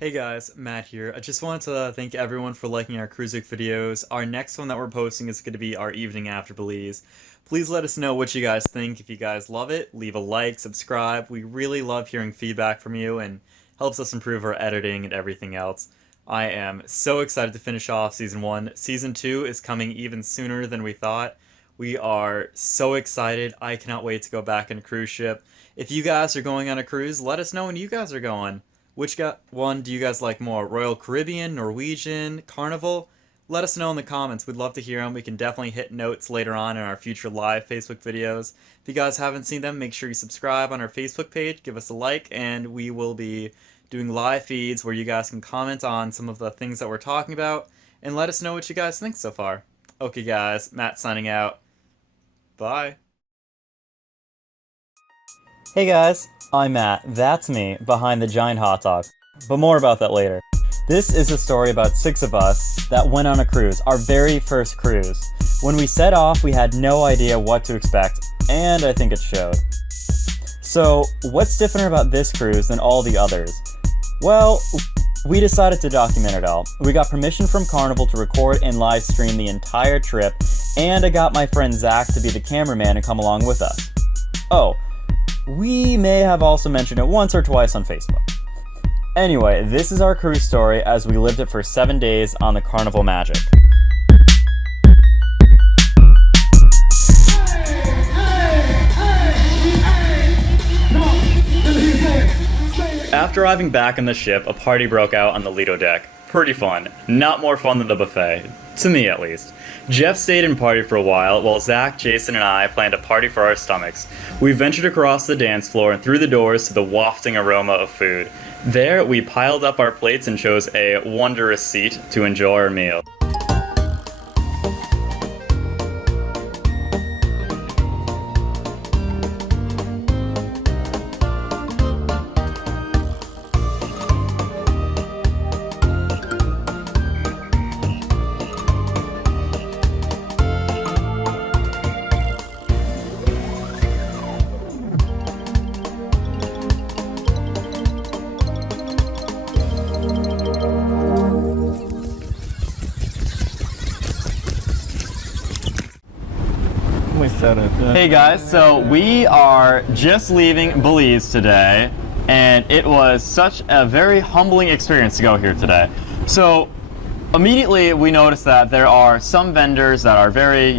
Hey guys, Matt here. I just wanted to thank everyone for liking our CruiseWeek videos. Our next one that we're posting is going to be our evening after Belize. Please let us know what you guys think. If you guys love it, leave a like, subscribe. We really love hearing feedback from you and helps us improve our editing and everything else. I am so excited to finish off Season 1. Season 2 is coming even sooner than we thought. We are so excited. I cannot wait to go back on a cruise ship. If you guys are going on a cruise, let us know when you guys are going. Which one do you guys like more? Royal Caribbean, Norwegian, Carnival? Let us know in the comments. We'd love to hear them. We can definitely hit notes later on in our future live Facebook videos. If you guys haven't seen them, make sure you subscribe on our Facebook page, give us a like, and we will be doing live feeds where you guys can comment on some of the things that we're talking about and let us know what you guys think so far. Okay guys, Matt signing out. Bye. Hey guys, I'm Matt. That's me, behind the giant hot dog. But more about that later. This is a story about 6 of us that went on a cruise, our very first cruise. When we set off, we had no idea what to expect, and I think it showed. So, what's different about this cruise than all the others? Well, we decided to document it all. We got permission from Carnival to record and live stream the entire trip, and I got my friend Zach to be the cameraman and come along with us. Oh, we may have also mentioned it once or twice on Facebook. Anyway, this is our cruise story as we lived it for 7 days on the Carnival Magic. After arriving back on the ship, a party broke out on the Lido deck. Pretty fun. Not more fun than the buffet. To me, at least. Jeff stayed and partied for a while Zach, Jason, and I planned a party for our stomachs. We ventured across the dance floor and through the doors to the wafting aroma of food. There, we piled up our plates and chose a wondrous seat to enjoy our meal. Hey guys, so we are just leaving Belize today, and it was such a very humbling experience to go here today. So immediately we noticed that there are some vendors that are very,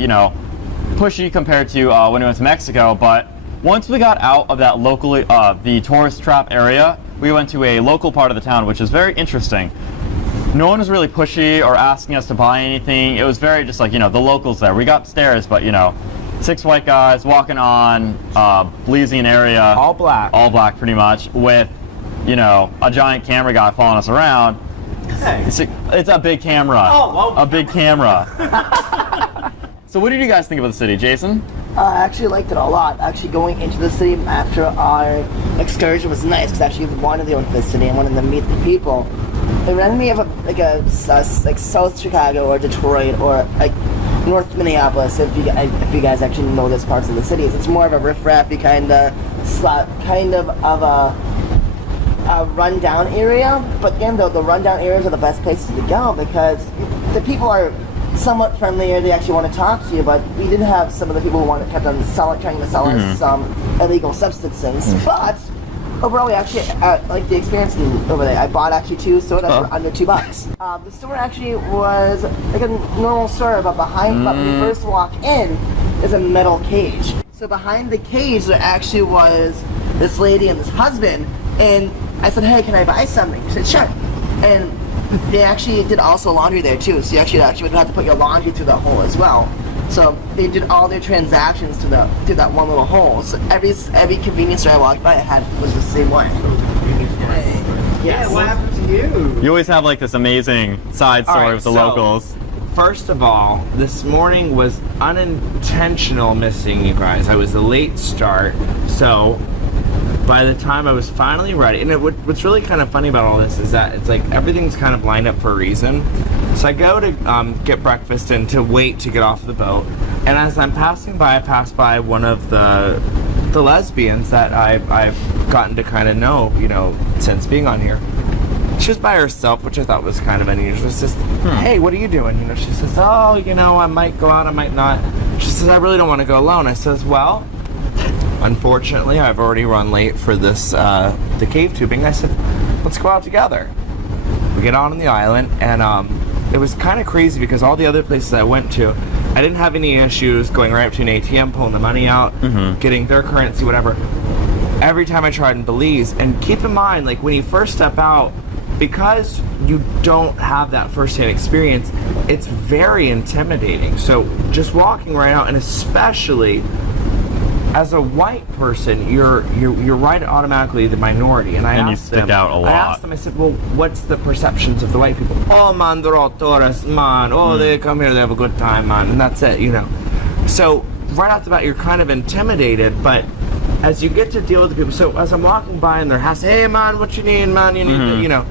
pushy compared to when we went to Mexico, but once we got out of that locally, the tourist trap area, we went to a local part of the town, which is very interesting. No one was really pushy or asking us to buy anything. It was very just like, the locals there. We got stares, but 6 white guys walking on Belizean area. All black. All black, pretty much, with, a giant camera guy following us around. Hey. It's a big camera. Oh, a big camera. So what did you guys think about the city, Jason? I actually liked it a lot. Actually, going into the city after our excursion was nice because actually we wanted to go into the city and wanted to meet the people. It reminded me of like South Chicago or Detroit or like North Minneapolis. If you guys actually know those parts of the cities, it's more of a riff-raffy kind of a rundown area. But again, though, the rundown areas are the best places to go because the people are somewhat friendlier. They actually want to talk to you, but we did have some of the people who kept on trying to sell us some illegal substances. But overall, we actually like the experience over there. I bought actually 2 sodas for under $2. The store actually was like a normal store, but behind, but when you first walk in, is a metal cage. So behind the cage, there actually was this lady and this husband, and I said, "Hey, can I buy something?" She said, "Sure." And they actually did also laundry there too, so you actually would have to put your laundry through that hole as well. So they did all their transactions through that one little hole. So every convenience store I walked by was the same way. Yes. Yeah, what happened to you? You always have like this amazing side story with the locals. First of all, this morning was unintentional missing, you guys. I was a late start, so by the time I was finally ready, and what's really kind of funny about all this is that it's like everything's kind of lined up for a reason. So I go to get breakfast and to wait to get off the boat, and as I'm passing by, I pass by one of the lesbians that I've gotten to kind of know, since being on here. She was by herself, which I thought was kind of unusual. She says, hey, what are you doing? You know, she says, oh, you know, I might go out, I might not. She says, I really don't want to go alone. I says, well, unfortunately, I've already run late for this, the cave tubing. I said, let's go out together. We get on the island, and it was kind of crazy because all the other places I went to, I didn't have any issues going right up to an ATM, pulling the money out, getting their currency, whatever. Every time I tried in Belize, and keep in mind, like when you first step out, because you don't have that first-hand experience, it's very intimidating. So just walking right out, and especially as a white person, you're right automatically the minority. And you stick out a lot. I asked them, I said, well, what's the perceptions of the white people? Oh, man, they're all tourists, man. Oh, they come here, they have a good time, man. And that's it, you know. So right off the bat, you're kind of intimidated, but as you get to deal with the people, so as I'm walking by and they're asking, hey, man, what you need, man? You need, you know.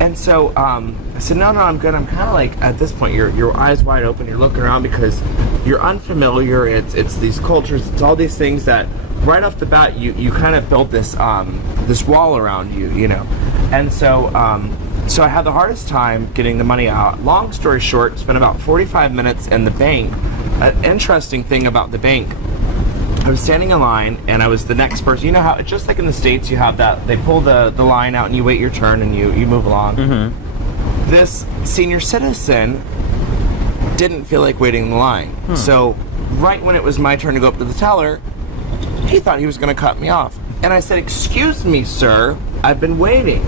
And so I said, no, I'm good. I'm kind of like, at this point, your eyes wide open. You're looking around because you're unfamiliar. It's these cultures. It's all these things that right off the bat, you kind of build this this wall around you, you know. And so so I had the hardest time getting the money out. Long story short, spent about 45 minutes in the bank. An interesting thing about the bank, I was standing in line, and I was the next person. You know how, just like in the States, you have that, they pull the line out and you wait your turn and you move along. This senior citizen didn't feel like waiting in the line. So right when it was my turn to go up to the teller, he thought he was going to cut me off. And I said, excuse me, sir, I've been waiting.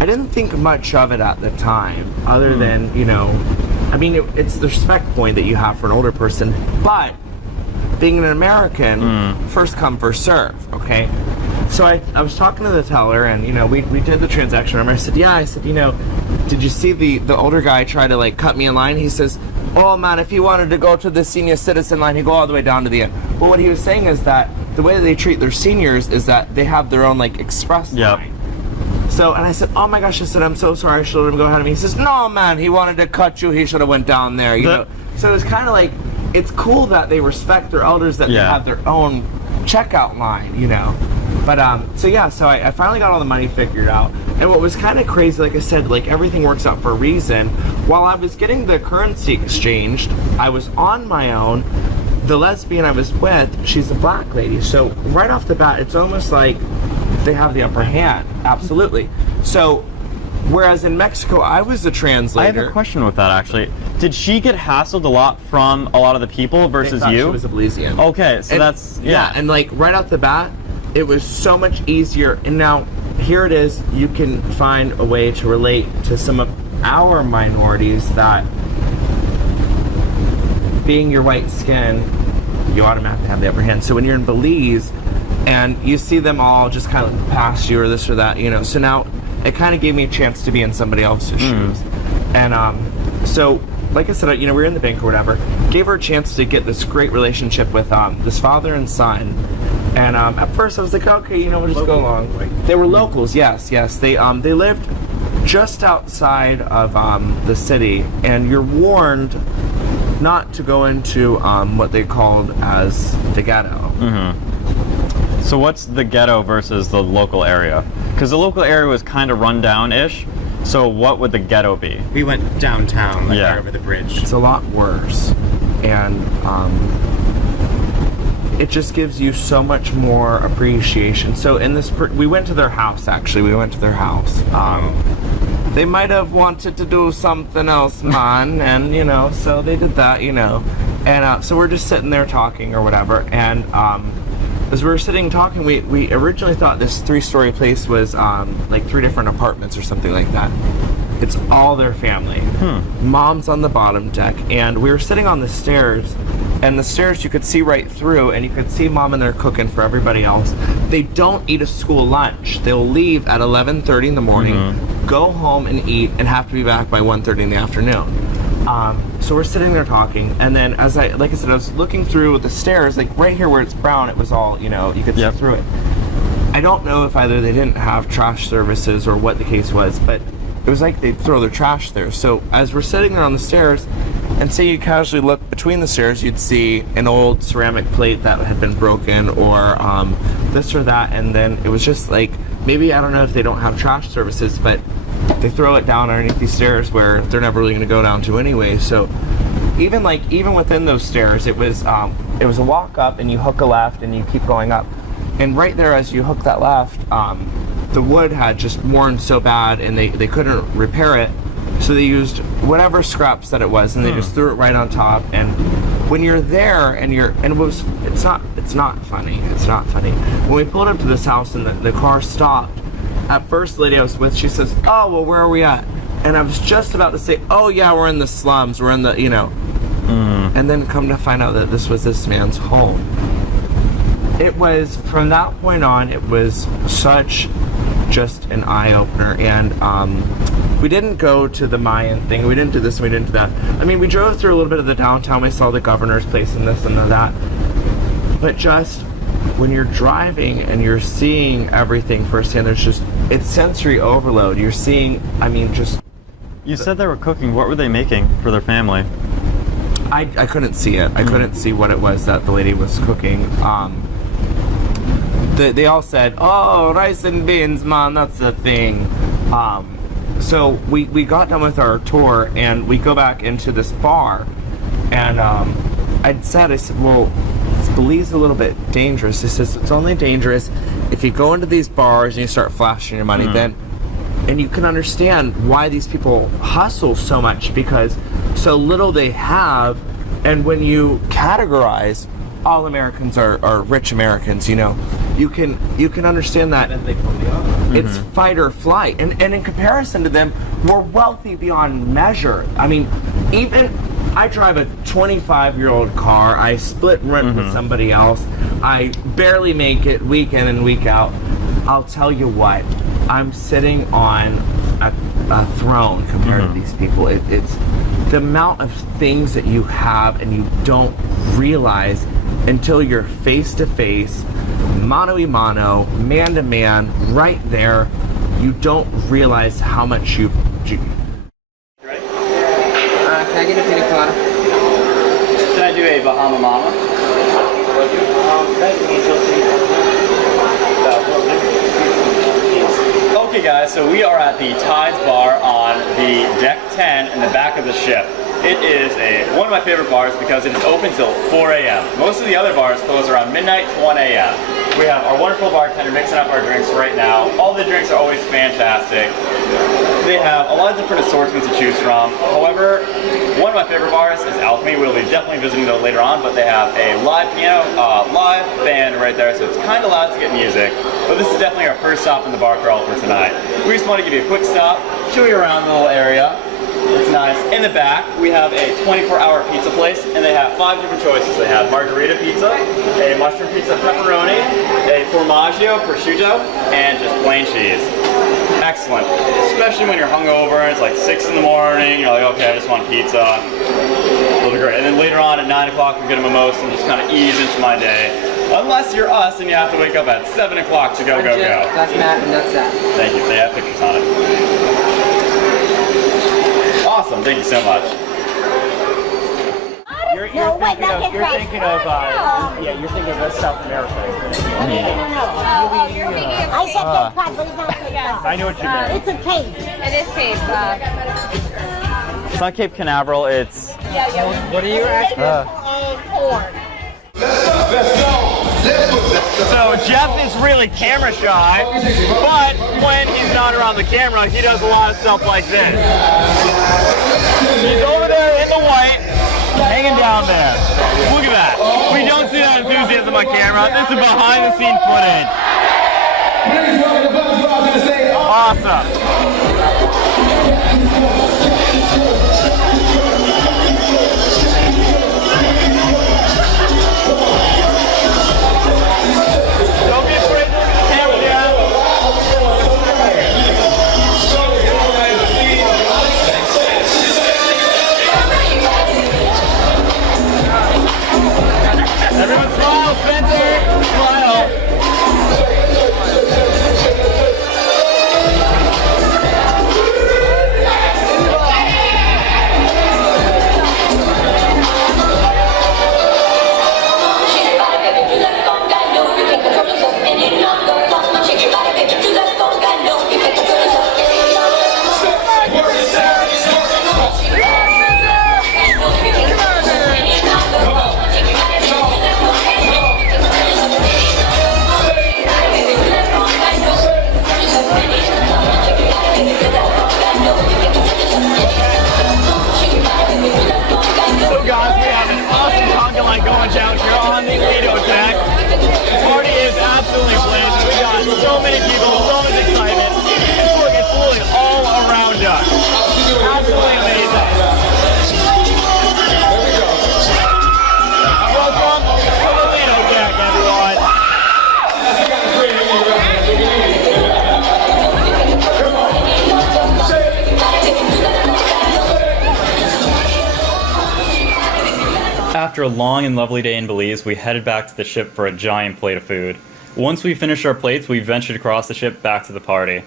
I didn't think much of it at the time, other than, you know, I mean, it's the respect point that you have for an older person, but being an American, first come, first serve, okay? So I was talking to the teller, and, you know, we did the transaction. Remember, I said, yeah, I said, you know, did you see the older guy try to, like, cut me in line? He says, oh, man, if he wanted to go to the senior citizen line, he'd go all the way down to the end. Well, what he was saying is that the way that they treat their seniors is that they have their own, like, express line. So, and I said, oh my gosh, I said, I'm so sorry, I should let him go ahead of me. He says, no, man, he wanted to cut you, he should have went down there, you know? So it was kind of like, it's cool that they respect their elders, that they have their own checkout line, you know? But, so yeah, so I finally got all the money figured out. And what was kind of crazy, like I said, like everything works out for a reason. While I was getting the currency exchanged, I was on my own. The lesbian I was with, she's a black lady. So right off the bat, it's almost like they have the upper hand. Absolutely. So, whereas in Mexico, I was the translator. I have a question with that, actually. Did she get hassled a lot from a lot of the people versus you? She was a Belizean. Okay, so and, that's, yeah, and like right off the bat, it was so much easier. And now, here it is, you can find a way to relate to some of our minorities that, being your white skin, you automatically have the upper hand. So when you're in Belize, and you see them all just kind of pass you or this or that, you know. So now it kind of gave me a chance to be in somebody else's shoes. And so, like I said, you know, we were in the bank or whatever. Gave her a chance to get this great relationship with this father and son. And at first I was like, okay, you know, we'll just go along. They were locals, yes. They lived just outside of the city, and you're warned not to go into what they called as the ghetto. So what's the ghetto versus the local area? Because the local area was kind of run down-ish. So what would the ghetto be? We went downtown, like right over the bridge. It's a lot worse, and it just gives you so much more appreciation. So in this, we went to their house. Actually, we went to their house. They might have wanted to do something else, man, and you know, so they did that, you know, and so we're just sitting there talking or whatever, and as we were sitting talking, we originally thought this 3-story place was like 3 different apartments or something like that. It's all their family. Mom's on the bottom deck, and we were sitting on the stairs, and the stairs you could see right through, and you could see Mom in there cooking for everybody else. They don't eat a school lunch. They'll leave at 11:30 in the morning, go home and eat, and have to be back by 1:30 in the afternoon. So we're sitting there talking, and then like I said, I was looking through the stairs, like right here where it's brown, it was all, you know, you could see through it. I don't know if either they didn't have trash services or what the case was, but it was like they'd throw their trash there. So as we're sitting there on the stairs, and say you casually look between the stairs, you'd see an old ceramic plate that had been broken, or this or that, and then it was just like maybe, I don't know if they don't have trash services, but they throw it down underneath these stairs where they're never really going to go down to anyway. So even within those stairs, it was a walk up, and you hook a left and you keep going up, and right there as you hook that left, the wood had just worn so bad, and they couldn't repair it, so they used whatever scraps that it was, and they just threw it right on top. And when you're there and it's not funny. When we pulled up to this house and the car stopped, at first the lady I was with, she says, "Oh, well, where are we at?" And I was just about to say, "Oh yeah, we're in the slums, we're in the, you know." And then come to find out that this was this man's home. It was, from that point on, it was such just an eye-opener. And we didn't go to the Mayan thing, we didn't do this and we didn't do that. I mean, we drove through a little bit of the downtown, we saw the governor's place and this and that, but just when you're driving and you're seeing everything firsthand, it's sensory overload. You're seeing, I mean, just... You said they were cooking. What were they making for their family? I couldn't see it. I couldn't see what it was that the lady was cooking. They all said, "Oh, rice and beans, man, that's the thing." So we got done with our tour, and we go back into this bar, and I said, "Well, is Belize a little bit dangerous?" He says, "It's only dangerous if you go into these bars and you start flashing your money, then, and you can understand why these people hustle so much, because so little they have, and when you categorize all Americans are rich Americans, you know, you can understand that it's fight or flight, and in comparison to them, we're wealthy beyond measure. I mean, even I drive a 25-year-old car, I split rent with somebody else, I barely make it week in and week out. I'll tell you what, I'm sitting on a throne compared to these people. It's the amount of things that you have and you don't realize until you're face to face, mano a mano, man to man, right there. You don't realize how much you Can I get a pina colada? Can I do a Bahama Mama? Okay guys, so we are at the Tides Bar on the deck 10 in the back of the ship. It is one of my favorite bars because it is open till 4 a.m. Most of the other bars close around midnight to 1 a.m. We have our wonderful bartender mixing up our drinks right now. All the drinks are always fantastic. They have a lot of different assortments to choose from. However, one of my favorite bars is Alchemy. We'll be definitely visiting those later on, but they have a live piano, live band right there, so it's kind of loud to get music. But this is definitely our first stop in the bar crawl for tonight. We just want to give you a quick stop, show you around the little area. It's nice. In the back, we have a 24-hour pizza place, and they have 5 different choices. They have margarita pizza, a mushroom pizza pepperoni, a formaggio prosciutto, and just plain cheese. Excellent. Especially when you're hungover and it's like 6 in the morning, you're like, okay, I just want pizza. It'll be great. And then later on at 9 o'clock, we get a mimosa and just kind of ease into my day. Unless you're us and you have to wake up at 7 o'clock to go. That's Matt and that's Zach. Thank you. They have pictures on it. Awesome. Thank you so much. You're thinking of South America. Oh, you're thinking of I said Cape Cod, but it's not Cape Cod. I know what you meant. It's a Cape. It is Cape. It's not Cape Canaveral, it's... What are you asking? Corn. So Jeff is really camera shy, but when he's not around the camera, he does a lot of stuff like this. He's over there in the white, hanging down there. Look at that. We don't see that enthusiasm on camera. This is behind the scene footage. Awesome. Don't be afraid to look at the camera, Dad. Everyone smile, Spencer! Smile! lunch out here on the Lido deck. The party is absolutely blazing. We got so many people, so much excitement. It's fooling all around us. Absolutely amazing. Welcome to the Lido deck, everyone. After a long and lovely day in Belize, we headed back to the ship for a giant plate of food. Once we finished our plates, we ventured across the ship back to the party.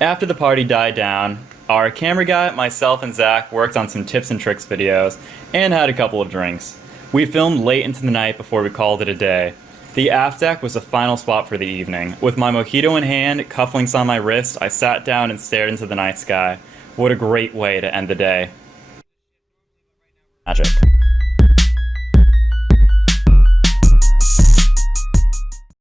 After the party died down, our camera guy, myself, and Zach worked on some tips and tricks videos and had a couple of drinks. We filmed late into the night before we called it a day. The aft deck was the final spot for the evening. With my mojito in hand, cufflinks on my wrist, I sat down and stared into the night sky. What a great way to end the day. Magic.